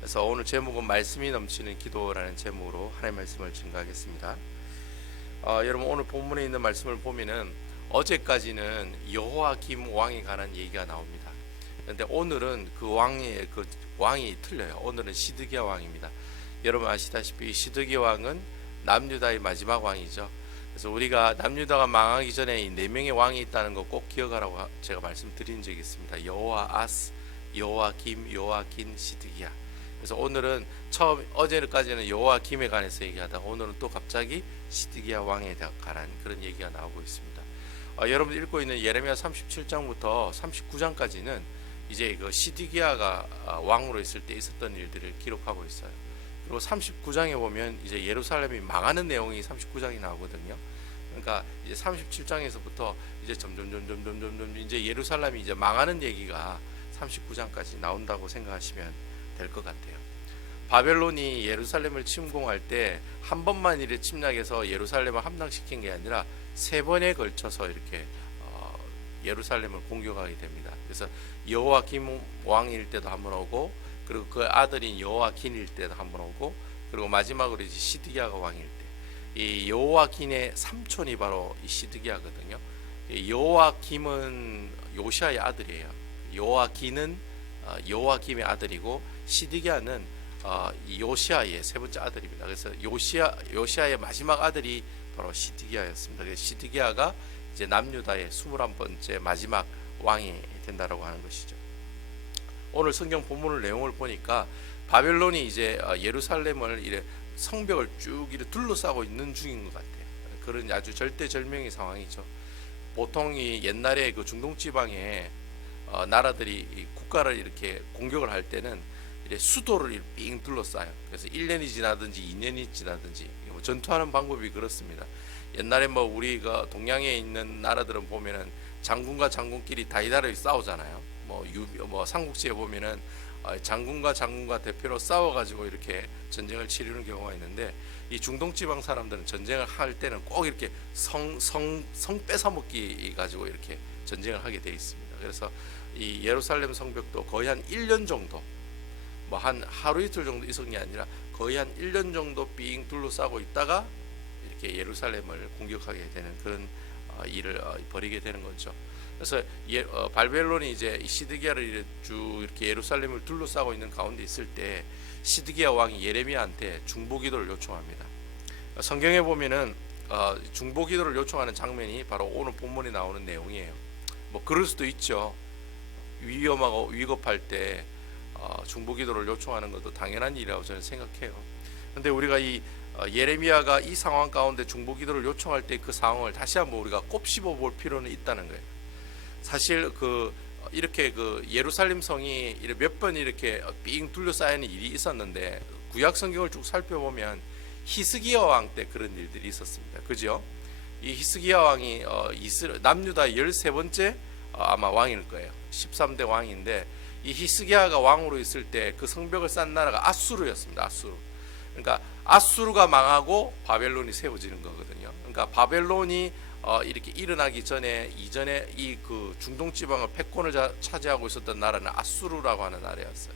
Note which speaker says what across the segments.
Speaker 1: 그래서 오늘 제목은 말씀이 넘치는 기도라는 제목으로 하나님의 말씀을 증거하겠습니다. 어, 여러분 오늘 본문에 있는 말씀을 보면은 어제까지는 여호와김 왕에 관한 얘기가 나옵니다. 그런데 오늘은 그 왕의 그 왕이 틀려요. 오늘은 시드기야 왕입니다. 여러분 아시다시피 시드기야 왕은 남유다의 마지막 왕이죠. 그래서 우리가 남유다가 망하기 전에 이 네 명의 왕이 있다는 거 꼭 기억하라고 하- 제가 말씀드린 적이 있습니다. 여호와 아스, 여호와 김, 여호와 긴, 시드기야. 그래서 오늘은 처음 어제까지는 여호와 김에 관해서 얘기하다 오늘은 또 갑자기 시드기야 왕에 대- 관한 그런 얘기가 나오고 있습니다. 어, 여러분 읽고 있는 예레미야 37장부터 39장까지는 이제 그 시드기야가 아, 왕으로 있을 때 있었던 일들을 기록하고 있어요. 그리고 39장에 보면 이제 예루살렘이 망하는 내용이 39장이 나오거든요. 그러니까 이제 37장에서부터 이제 점점 점점 점점 점점 이제 예루살렘이 이제 망하는 얘기가 39장까지 나온다고 생각하시면 될 것 같아요. 바벨론이 예루살렘을 침공할 때 한 번만 이래 침략해서 예루살렘을 함락시킨 게 아니라 세 번에 걸쳐서 이렇게 어, 예루살렘을 공격하게 됩니다. 그래서 여호와김 왕일 때도 한 번 오고 그리고 그 아들인 여호와긴일 때도 한 번 오고 그리고 마지막으로 이제 시드기야가 왕일 때 이 여호와긴의 삼촌이 바로 이 시드기야거든요. 이 여호와김은 요시아의 아들이에요. 여호와긴은 어, 여호와김의 아들이고 시드기야는 어, 이 요시아의 세 번째 아들입니다. 그래서 요시아 요시아의 마지막 아들이 바로 시드기야였습니다. 시드기야가 이제 남유다의 21번째 마지막 왕이 된다라고 하는 것이죠. 오늘 성경 본문을 내용을 보니까 바벨론이 이제 어, 예루살렘을 이래 성벽을 쭉 이래 둘러싸고 있는 중인 것 같아요. 그런 아주 절대절명의 상황이죠. 보통 이 옛날에 그 중동 지방에 어, 나라들이 이 국가를 이렇게 공격을 할 때는 수도를 삥 둘러싸요. 그래서 1년이 지나든지 2년이 지나든지 뭐 전투하는 방법이 그렇습니다. 옛날에 뭐 우리가 동양에 있는 나라들은 보면은 장군과 장군끼리 다이다를 싸우잖아요. 뭐, 유, 뭐 삼국지에 보면은 어, 장군과 장군과 대표로 싸워가지고 이렇게 전쟁을 치르는 경우가 있는데 이 중동 지방 사람들은 전쟁을 할 때는 꼭 이렇게 성 성 성 뺏어먹기 가지고 이렇게 전쟁을 하게 돼 있습니다. 그래서 이 예루살렘 성벽도 거의 한 1년 정도 뭐 한 하루 이틀 정도 있은 게 아니라 거의 한 1년 정도 삥 둘러싸고 있다가 이렇게 예루살렘을 공격하게 되는 그런 어, 일을 어, 벌이게 되는 거죠. 그래서 예, 어, 발벨론이 이제 이 시드기야를 쭉 이렇게 예루살렘을 둘러싸고 있는 가운데 있을 때 시드기야 왕이 예레미야한테 중보기도를 요청합니다. 어, 성경에 보면은 어, 중보기도를 요청하는 장면이 바로 오늘 본문에 나오는 내용이에요. 뭐 그럴 수도 있죠. 위험하고 위급할 때 어, 중보기도를 요청하는 것도 당연한 일이라고 저는 생각해요. 근데 우리가 이 어, 예레미야가 이 상황 가운데 중보기도를 요청할 때 그 상황을 다시 한번 우리가 곱씹어 볼 필요는 있다는 거예요. 사실 그 어, 이렇게 그 예루살렘 성이 몇 번 이렇게 삥 둘러싸이는 일이 있었는데 구약 성경을 쭉 살펴보면 히스기야 왕 때 그런 일들이 있었습니다. 그죠? 이 히스기야 왕이 어, 이스라 남유다 13번째 어, 아마 왕일 거예요. 13대 왕인데 이 히스기야가 왕으로 있을 때 그 성벽을 쌓은 나라가 아수르였습니다. 아수르. 그러니까 아수르가 망하고 바벨론이 세워지는 거거든요. 그러니까 바벨론이 어, 이렇게 일어나기 전에 이전에 이 그 중동 지방을 패권을 자- 차지하고 있었던 나라는 아수르라고 하는 나라였어요.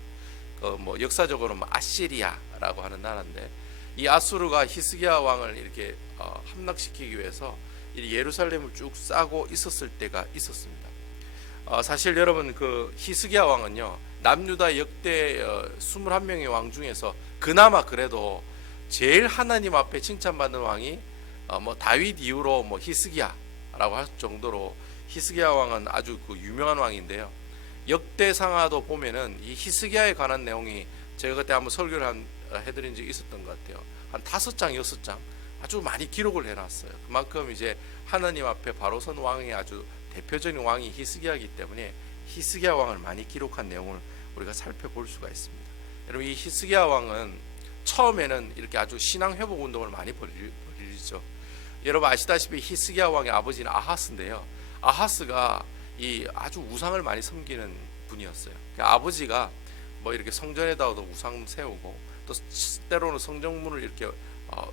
Speaker 1: 그 뭐 역사적으로 뭐 아시리아라고 하는 나라인데 이 아수르가 히스기야 왕을 이렇게 어, 함락시키기 위해서 이 예루살렘을 쭉 싸고 있었을 때가 있었습니다. 어, 사실 여러분 그 히스기야 왕은요 남유다 역대 어, 21명의 왕 중에서 그나마 그래도 제일 하나님 앞에 칭찬받는 왕이 어, 뭐 다윗 이후로 뭐 히스기야라고 할 정도로 히스기야 왕은 아주 그 유명한 왕인데요. 역대상하도 보면은 이 히스기야에 관한 내용이 제가 그때 한번 설교를 한, 어, 해드린 적이 있었던 것 같아요. 한 다섯 장 여섯 장 아주 많이 기록을 해놨어요. 그만큼 이제 하나님 앞에 바로 선 왕이 아주 대표적인 왕이 히스기야이기 때문에 히스기야 왕을 많이 기록한 내용을 우리가 살펴볼 수가 있습니다. 여러분 이 히스기야 왕은 처음에는 이렇게 아주 신앙 회복 운동을 많이 벌이죠. 여러분 아시다시피 히스기야 왕의 아버지는 아하스인데요. 아하스가 이 아주 우상을 많이 섬기는 분이었어요. 그 아버지가 뭐 이렇게 성전에다가도 우상 세우고 또 때로는 성정문을 이렇게 어,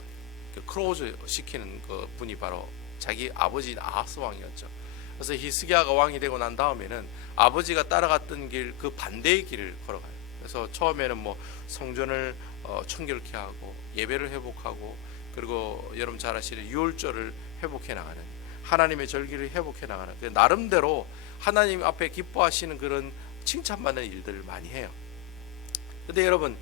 Speaker 1: 그 크로즈 시키는 그 분이 바로 자기 아버지인 아하스 왕이었죠. 그래서 히스기야가 왕이 되고 난 다음에는 아버지가 따라갔던 길 그 반대의 길을 걸어가요. 그래서 처음에는 뭐 성전을 어, 청결케 하고 예배를 회복하고 그리고 여러분 잘 아시는 유월절을 회복해 나가는 하나님의 절기를 회복해 나가는 그 나름대로 하나님 앞에 기뻐하시는 그런 칭찬받는 일들을 많이 해요. 근데 여러분 어,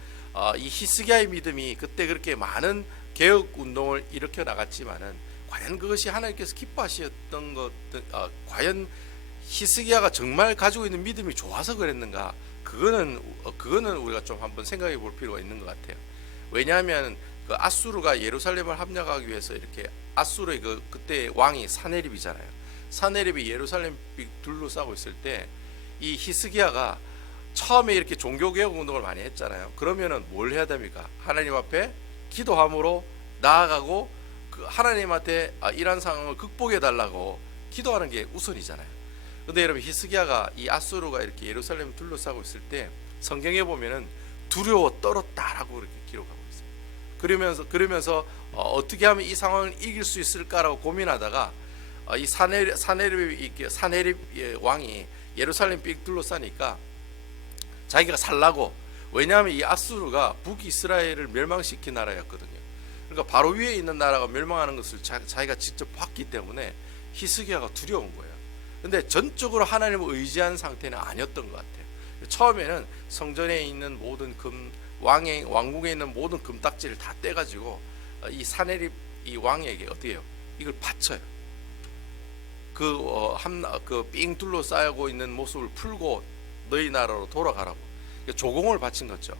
Speaker 1: 이 히스기야의 믿음이 그때 그렇게 많은 개혁 운동을 일으켜 나갔지만은 과연 그것이 하나님께서 기뻐하셨던 것, 어, 과연 히스기야가 정말 가지고 있는 믿음이 좋아서 그랬는가? 그거는 어, 그거는 우리가 좀 한번 생각해 볼 필요가 있는 것 같아요. 왜냐하면 그 아수르가 예루살렘을 함락하기 위해서 이렇게 아수르의 그 그때 왕이 사네립이잖아요. 사네립이 예루살렘 둘러싸고 있을 때 이 히스기야가 처음에 이렇게 종교 개혁 운동을 많이 했잖아요. 그러면은 뭘 해야 됩니까? 하나님 앞에 기도함으로 나아가고 그 하나님한테 아, 이런 상황을 극복해 달라고 기도하는 게 우선이잖아요. 근데 여러분 히스기야가 이 아수르가 이렇게 예루살렘 둘러싸고 있을 때 성경에 보면은 두려워 떨었다라고 이렇게 기록하고 있어요. 그러면서 그러면서 어, 떻게 하면 이 상황을 이길 수 있을까라고 고민하다가 어, 이 사네 사네립 사네립 예, 왕이 예루살렘 빅 둘러싸니까 자기가 살라고 왜냐하면 이 아수르가 북이스라엘을 멸망시킨 나라였거든요. 그러니까 바로 위에 있는 나라가 멸망하는 것을 자, 자기가 직접 봤기 때문에 히스기야가 두려운 거예요. 근데 전적으로 하나님을 의지한 상태는 아니었던 것 같아요. 처음에는 성전에 있는 모든 금 왕의 왕궁에 있는 모든 금딱지를 다 떼가지고 어, 이 사네립 이 왕에게 어떻게 해요? 이걸 바쳐요. 그한그삥 둘러 싸고 있는 모습을 풀고 너희 나라로 돌아가라고 조공을 바친 거죠.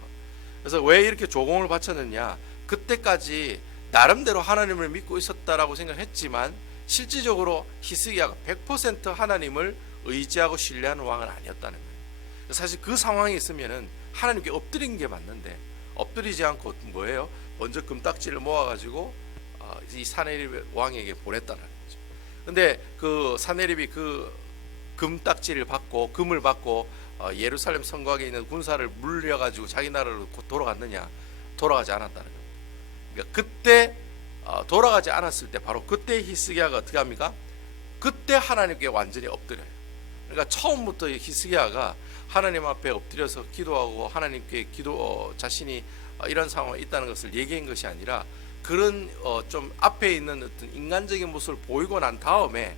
Speaker 1: 그래서 왜 이렇게 조공을 바쳤느냐? 그때까지 나름대로 하나님을 믿고 있었다라고 생각했지만 실질적으로 히스기야가 100% 하나님을 의지하고 신뢰하는 왕은 아니었다는 거예요. 사실 그 상황에 있으면은 하나님께 엎드린 게 맞는데 엎드리지 않고 뭐예요? 먼저 금딱지를 모아가지고 어, 이 사네립 왕에게 보냈다는 거죠. 근데 그 사네립이 그 금딱지를 받고 금을 받고 어, 예루살렘 성곽에 있는 군사를 물려가지고 자기 나라로 곧 돌아갔느냐? 돌아가지 않았다는 겁니다. 그러니까 그때 어, 돌아가지 않았을 때 바로 그때 히스기야가 어떻게 합니까? 그때 하나님께 완전히 엎드려요. 그러니까 처음부터 히스기야가 하나님 앞에 엎드려서 기도하고 하나님께 기도 어, 자신이 어, 이런 상황에 있다는 것을 얘기한 것이 아니라 그런 어, 좀 앞에 있는 어떤 인간적인 모습을 보이고 난 다음에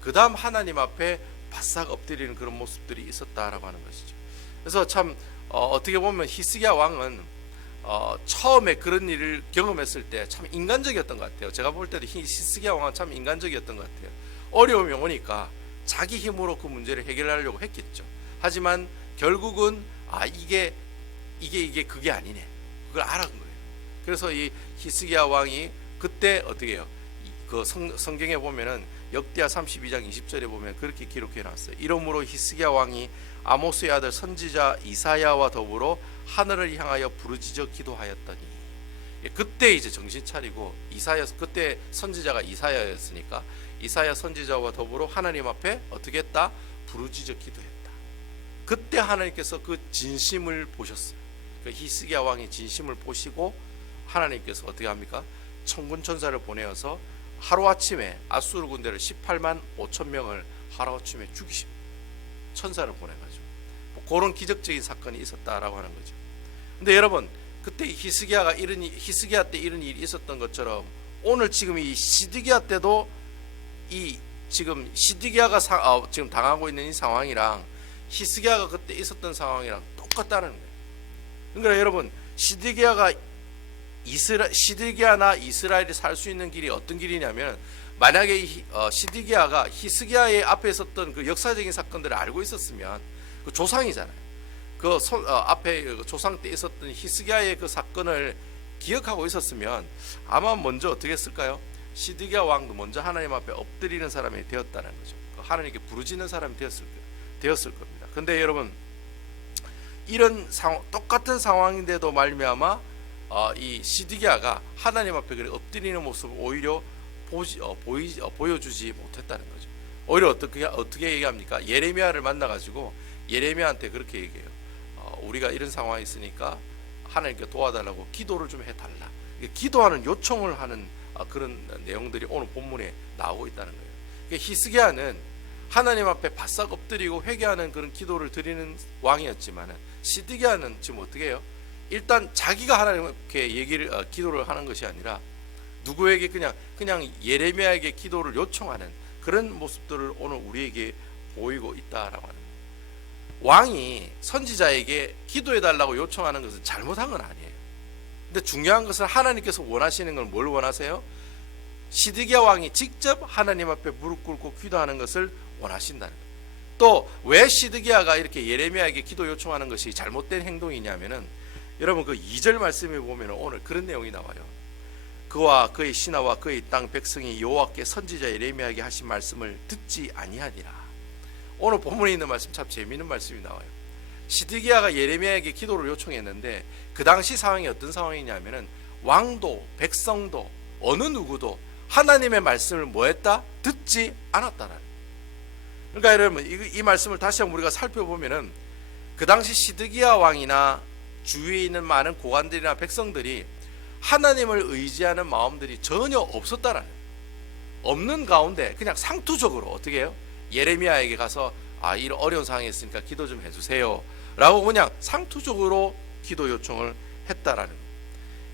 Speaker 1: 그 다음 하나님 앞에 바싹 엎드리는 그런 모습들이 있었다라고 하는 것이죠. 그래서 참 어, 떻게 보면 히스기야 왕은 어, 처음에 그런 일을 경험했을 때 참 인간적이었던 것 같아요. 제가 볼 때도 히스기야 왕은 참 인간적이었던 것 같아요. 어려움이 오니까 자기 힘으로 그 문제를 해결하려고 했겠죠. 하지만 결국은 아 이게 이게 이게 그게 아니네. 그걸 알아간 거예요. 그래서 이 히스기야 왕이 그때 어떻게 해요? 그 성, 성경에 보면은 역대하 32장 20절에 보면 그렇게 기록해 놨어요. 이러므로 히스기야 왕이 아모스의 아들 선지자 이사야와 더불어 하늘을 향하여 부르짖어 기도하였더니 예, 그때 이제 정신 차리고 이사야 그때 선지자가 이사야였으니까 이사야 선지자와 더불어 하나님 앞에 어떻게 했다? 부르짖어 기도했다. 그때 하나님께서 그 진심을 보셨어요. 그 히스기야 왕이 진심을 보시고 하나님께서 어떻게 합니까? 천군 천사를 보내어서 하루 아침에 아수르 군대를 18만 5천 명을 하루 아침에 죽이십니다. 천사를 보내가지고 뭐 그런 기적적인 사건이 있었다라고 하는 거죠. 근데 여러분 그때 히스기야가 이런 히스기야 때 이런 일이 있었던 것처럼 오늘 지금 이 시드기야 때도 이 지금 시드기야가 사, 어, 지금 당하고 있는 이 상황이랑 히스기야가 그때 있었던 상황이랑 똑같다는 거예요. 그러니까 여러분 시드기야가 이스라 시드기야나 이스라엘이 살 수 있는 길이 어떤 길이냐면 만약에 히, 어, 시드기야가 히스기야의 앞에 있었던 그 역사적인 사건들을 알고 있었으면 그 조상이잖아요. 그 소, 어, 앞에 그 조상 때 있었던 히스기야의 그 사건을 기억하고 있었으면 아마 먼저 어떻게 했을까요? 시드기야 왕도 먼저 하나님 앞에 엎드리는 사람이 되었다는 거죠. 그 하나님께 부르짖는 사람이 되었을 되었을 겁니다. 근데 여러분 이런 상황, 똑같은 상황인데도 말미암아 어, 이 시드기야가 하나님 앞에 그래 엎드리는 모습을 오히려 보지, 어, 보이, 어, 보여주지 못했다는 거죠. 오히려 어떻게 어떻게 얘기합니까? 예레미야를 만나가지고 예레미야한테 그렇게 얘기해요. 어, 우리가 이런 상황에 있으니까 하나님께 도와달라고 기도를 좀 해달라. 기도하는 요청을 하는 어, 그런 내용들이 오늘 본문에 나오고 있다는 거예요. 히스기야는 하나님 앞에 바싹 엎드리고 회개하는 그런 기도를 드리는 왕이었지만은 시드기야는 지금 어떻게 해요? 일단 자기가 하나님께 얘기를 어, 기도를 하는 것이 아니라 누구에게 그냥 그냥 예레미야에게 기도를 요청하는 그런 모습들을 오늘 우리에게 보이고 있다라고 하는. 왕이 선지자에게 기도해 달라고 요청하는 것은 잘못한 건 아니에요. 근데 중요한 것은 하나님께서 원하시는 걸 뭘 원하세요? 시드기야 왕이 직접 하나님 앞에 무릎 꿇고 기도하는 것을 원하신다는. 또 왜 시드기야가 이렇게 예레미야에게 기도 요청하는 것이 잘못된 행동이냐면은 여러분 그 2절 말씀에 보면 오늘 그런 내용이 나와요. 그와 그의 신하와 그의 땅 백성이 여호와께 선지자 예레미야에게 하신 말씀을 듣지 아니하니라. 오늘 본문에 있는 말씀 참 재미있는 말씀이 나와요. 시드기야가 예레미야에게 기도를 요청했는데 그 당시 상황이 어떤 상황이냐면은 왕도 백성도 어느 누구도 하나님의 말씀을 뭐했다 듣지 않았다라는. 거예요. 그러니까 여러분 이, 이 말씀을 다시 한번 우리가 살펴보면은 그 당시 시드기야 왕이나 주위에 있는 많은 고관들이나 백성들이 하나님을 의지하는 마음들이 전혀 없었다라는. 없는 가운데 그냥 상투적으로 어떻게 해요? 예레미야에게 가서 아 이런 어려운 상황이 있으니까 기도 좀 해주세요 라고 그냥 상투적으로 기도 요청을 했다라는.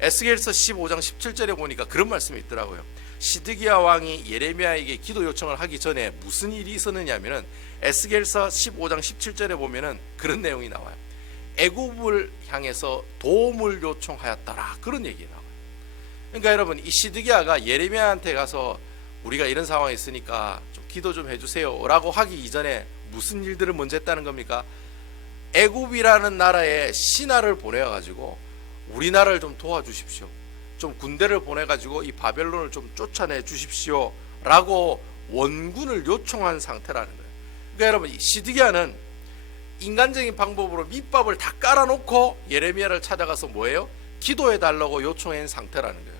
Speaker 1: 에스겔서 15장 17절에 보니까 그런 말씀이 있더라고요. 시드기야 왕이 예레미야에게 기도 요청을 하기 전에 무슨 일이 있었느냐면은 에스겔서 15장 17절에 보면은 그런 내용이 나와요. 애굽을 향해서 도움을 요청하였더라 그런 얘기 나와요. 그러니까 여러분 이 시드기야가 예레미야한테 가서 우리가 이런 상황에 있으니까 좀 기도 좀 해주세요라고 하기 이전에 무슨 일들을 먼저 했다는 겁니까? 애굽이라는 나라에 신하를 보내 가지고 우리나라를 좀 도와주십시오. 좀 군대를 보내 가지고 이 바벨론을 좀 쫓아내 주십시오라고 원군을 요청한 상태라는 거예요. 그러니까 여러분 이 시드기야는 인간적인 방법으로 밑밥을 다 깔아놓고 예레미야를 찾아가서 뭐예요? 기도해 달라고 요청한 상태라는 거예요.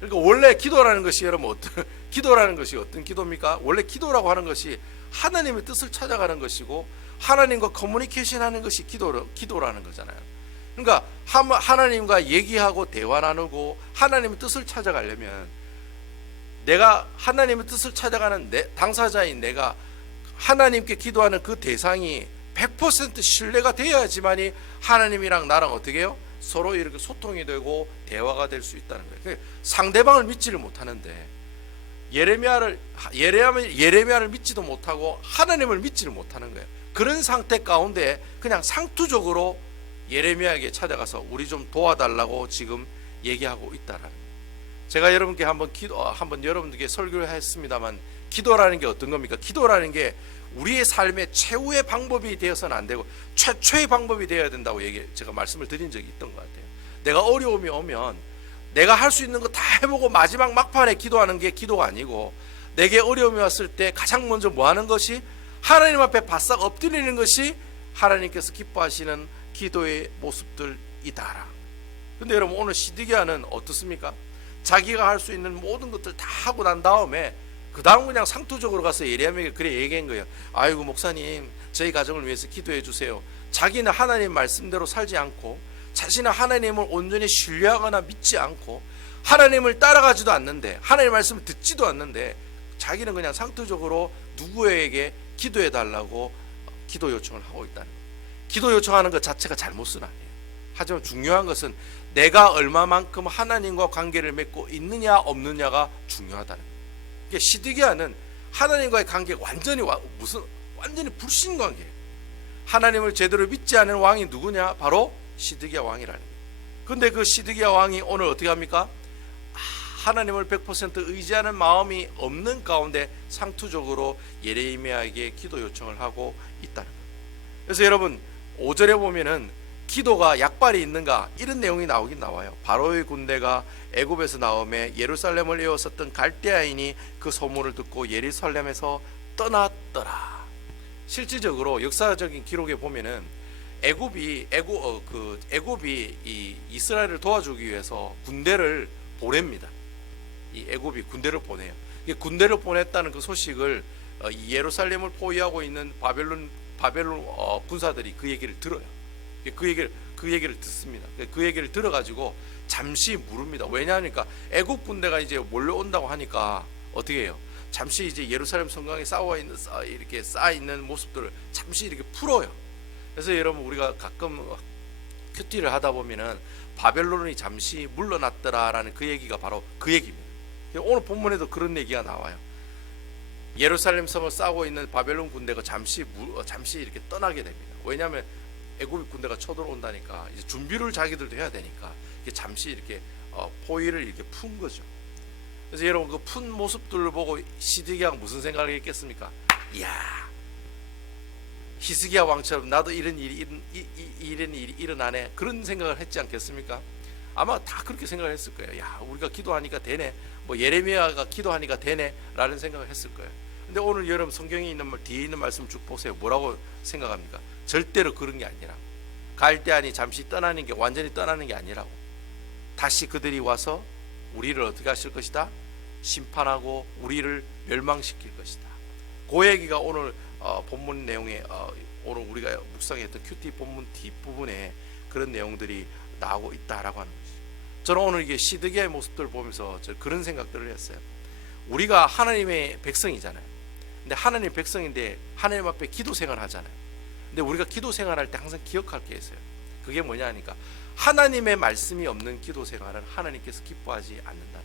Speaker 1: 그러니까 원래 기도라는 것이 여러분 어떤 기도라는 것이 어떤 기도입니까? 원래 기도라고 하는 것이 하나님의 뜻을 찾아가는 것이고 하나님과 커뮤니케이션 하는 것이 기도 기도라는 거잖아요. 그러니까 하- 하나님과 얘기하고 대화 나누고 하나님의 뜻을 찾아가려면 내가 하나님의 뜻을 찾아가는 내, 당사자인 내가 하나님께 기도하는 그 대상이 100% 신뢰가 되어야지만이 하나님이랑 나랑 어떻게 해요? 서로 이렇게 소통이 되고 대화가 될 수 있다는 거예요. 상대방을 믿지를 못하는데 예레미야를 예레미야 예레미야를 믿지도 못하고 하나님을 믿지를 못하는 거예요. 그런 상태 가운데 그냥 상투적으로 예레미야에게 찾아가서 우리 좀 도와달라고 지금 얘기하고 있다라는. 제가 여러분께 한번 기도 어, 한번 여러분들께 설교를 했습니다만 기도라는 게 어떤 겁니까? 기도라는 게 우리의 삶의 최후의 방법이 되어서는 안 되고 최초의 방법이 되어야 된다고 얘기 제가 말씀을 드린 적이 있던 것 같아요. 내가 어려움이 오면 내가 할 수 있는 거 다 해보고 마지막 막판에 기도하는 게 기도가 아니고 내게 어려움이 왔을 때 가장 먼저 뭐 하는 것이 하나님 앞에 바싹 엎드리는 것이 하나님께서 기뻐하시는 기도의 모습들이다라. 근데 여러분 오늘 시드기야는 어떻습니까? 자기가 할 수 있는 모든 것들 다 하고 난 다음에 그 다음 그냥 상투적으로 가서 예레미야에게 그래 얘기한 거예요. 아이고 목사님 저희 가정을 위해서 기도해 주세요. 자기는 하나님 말씀대로 살지 않고 자신은 하나님을 온전히 신뢰하거나 믿지 않고 하나님을 따라가지도 않는데 하나님 말씀을 듣지도 않는데 자기는 그냥 상투적으로 누구에게 기도해 달라고 기도 요청을 하고 있다는 거예요. 기도 요청하는 것 자체가 잘못은 아니에요. 하지만 중요한 것은 내가 얼마만큼 하나님과 관계를 맺고 있느냐 없느냐가 중요하다는 거예요. 이게 시드기야는 하나님과의 관계가 완전히 와- 무슨 완전히 불신 관계예요. 하나님을 제대로 믿지 않은 왕이 누구냐? 바로 시드기야 왕이라는. 근데 그 시드기야 왕이 오늘 어떻게 합니까? 아, 하나님을 100% 의지하는 마음이 없는 가운데 상투적으로 예레미야에게 기도 요청을 하고 있다는 거예요. 그래서 여러분 5절에 보면은 기도가 약발이 있는가 이런 내용이 나오긴 나와요. 바로의 군대가 애굽에서 나오매 예루살렘을 에워쌌던 갈대아인이 그 소문을 듣고 예루살렘에서 떠났더라. 실질적으로 역사적인 기록에 보면은 애굽이 애굽 어, 그 애굽이 이 이스라엘을 도와주기 위해서 군대를 보냅니다. 이 애굽이 군대를 보내요. 이 군대를 보냈다는 그 소식을 어, 이 예루살렘을 포위하고 있는 바벨론 바벨론 어, 군사들이 그 얘기를 들어요. 그 얘기를 그 얘기를 듣습니다. 그 얘기를 들어가지고 잠시 물읍니다. 왜냐하니까 애국 군대가 이제 몰려온다고 하니까 어떻게 해요? 잠시 이제 예루살렘 성곽에 쌓아 있는 이렇게 쌓아 있는 모습들을 잠시 이렇게 풀어요. 그래서 여러분 우리가 가끔 큐티를 하다 보면은 바벨론이 잠시 물러났더라라는 그 얘기가 바로 그 얘기입니다. 오늘 본문에도 그런 얘기가 나와요. 예루살렘 성을 쌓고 있는 바벨론 군대가 잠시 잠시 이렇게 떠나게 됩니다. 왜냐하면 애굽 군대가 쳐들어온다니까 이제 준비를 자기들도 해야 되니까 이게 잠시 이렇게 어, 포위를 이렇게 푼 거죠. 그래서 여러분 그 푼 모습들을 보고 시드기야가 무슨 생각을 했겠습니까? 이야 히스기야 왕처럼 나도 이런 일이 이런, 이런 일이 일어나네 그런 생각을 했지 않겠습니까? 아마 다 그렇게 생각을 했을 거예요. 야 우리가 기도하니까 되네. 뭐 예레미야가 기도하니까 되네라는 생각을 했을 거예요. 근데 오늘 여러분 성경에 있는 말 뒤에 있는 말씀 쭉 보세요. 뭐라고 생각합니까? 절대로 그런 게 아니라 갈대아니 잠시 떠나는 게 완전히 떠나는 게 아니라고 다시 그들이 와서 우리를 어떻게 하실 것이다? 심판하고 우리를 멸망시킬 것이다. 그 얘기가 오늘 어, 본문 내용에 어, 오늘 우리가 묵상했던 큐티 본문 뒷부분에 그런 내용들이 나오고 있다라고 하는 거죠. 저는 오늘 이게 시드기의 모습들을 보면서 저 그런 생각들을 했어요. 우리가 하나님의 백성이잖아요. 근데 하나님 백성인데 하나님 앞에 기도 생활 하잖아요. 근데 우리가 기도 생활할 때 항상 기억할 게 있어요. 그게 뭐냐 하니까 하나님의 말씀이 없는 기도 생활은 하나님께서 기뻐하지 거예요.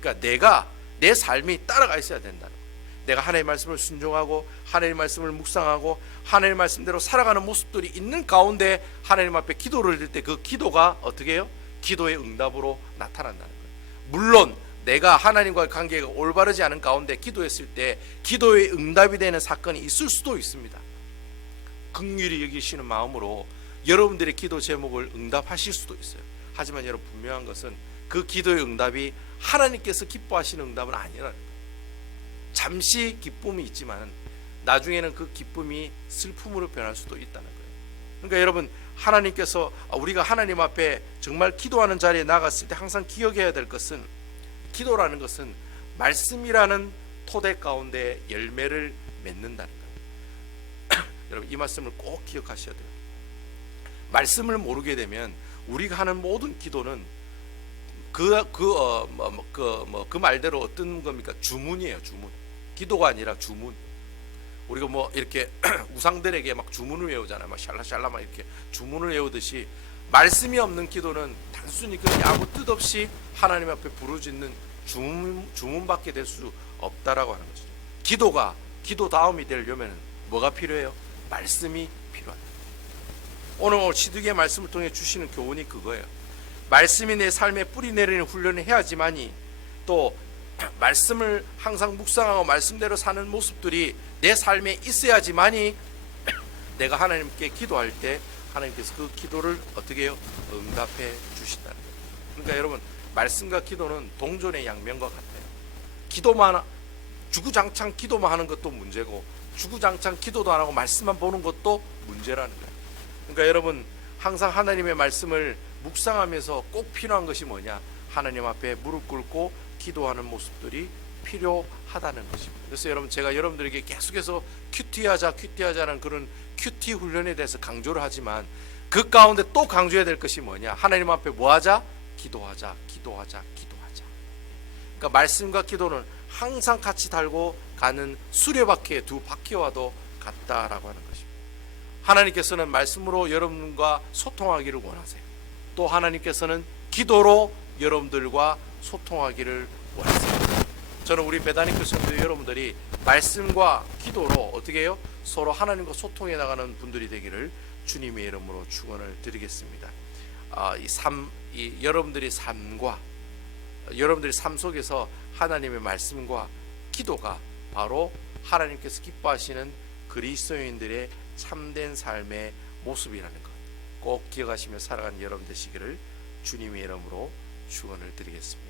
Speaker 1: 그러니까 내가 내 삶이 따라가 있어야 거예요. 내가 하나님의 말씀을 순종하고 하나님의 말씀을 묵상하고 하나님의 말씀대로 살아가는 모습들이 있는 가운데 하나님 앞에 기도를 드릴 때 그 기도가 어떻게 해요? 기도의 응답으로 나타난다는 거예요. 물론 내가 하나님과의 관계가 올바르지 않은 가운데 기도했을 때 기도의 응답이 되는 사건이 있을 수도 있습니다. 긍휼히 여기시는 마음으로 여러분들의 기도 제목을 응답하실 수도 있어요. 하지만 여러분 분명한 것은 그 기도의 응답이 하나님께서 기뻐하시는 응답은 거예요. 잠시 기쁨이 있지만 나중에는 그 기쁨이 슬픔으로 변할 수도 있다는 거예요. 그러니까 여러분 하나님께서 우리가 하나님 앞에 정말 기도하는 자리에 나갔을 때 항상 기억해야 될 것은 기도라는 것은 말씀이라는 토대 가운데 열매를 맺는다는 거예요. 여러분 이 말씀을 꼭 기억하셔야 돼요. 말씀을 모르게 되면 우리가 하는 모든 기도는 그그어 뭐 그 뭐 그 말대로 어떤 겁니까? 주문이에요, 주문. 기도가 아니라 주문. 우리가 뭐 이렇게 우상들에게 막 주문을 외우잖아요. 막 샬라샬라 막 이렇게 주문을 외우듯이 말씀이 없는 기도는 단순히 그냥 아무 뜻 없이 하나님 앞에 부르짖는 주문 주문밖에 될 수 없다라고 하는 거죠. 기도가 기도 다음이 되려면 뭐가 필요해요? 말씀이 필요하다. 오늘 시드기의 말씀을 통해 주시는 교훈이 그거예요. 말씀이 내 삶에 뿌리 내리는 훈련을 해야지만이 또 말씀을 항상 묵상하고 말씀대로 사는 모습들이 내 삶에 있어야지만이 내가 하나님께 기도할 때 하나님께서 그 기도를 어떻게? 응답해 주신다는 거예요. 그러니까 여러분 말씀과 기도는 동전의 양면과 같아요. 기도만 주구장창 기도만 하는 것도 문제고 주구장창 기도도 안 하고 말씀만 보는 것도 문제라는 거예요. 그러니까 여러분 항상 하나님의 말씀을 묵상하면서 꼭 필요한 것이 뭐냐? 하나님 앞에 무릎 꿇고 기도하는 모습들이 필요하다는 것입니다. 그래서 여러분 제가 여러분들에게 계속해서 큐티하자 큐티하자는 그런 큐티 훈련에 대해서 강조를 하지만 그 가운데 또 강조해야 될 것이 뭐냐? 하나님 앞에 뭐하자? 기도하자, 기도하자, 기도하자. 그러니까 말씀과 기도는 항상 같이 달고 가는 수레바퀴의 두 바퀴와도 같다라고 하는 것입니다. 하나님께서는 말씀으로 여러분과 소통하기를 원하세요. 또 하나님께서는 기도로 여러분들과 소통하기를 원하세요. 저는 우리 배다니 교수님들 여러분들이 말씀과 기도로 어떻게 해요? 서로 하나님과 소통해 나가는 분들이 되기를 주님의 이름으로 축원을 드리겠습니다. 아, 이 삶, 이 여러분들의 삶과 여러분들의 삶 속에서 하나님의 말씀과 기도가 바로 하나님께서 기뻐하시는 그리스도인들의 참된 삶의 모습이라는 것 꼭 기억하시며 살아가는 여러분 되시기를 주님의 이름으로 축원을 드리겠습니다.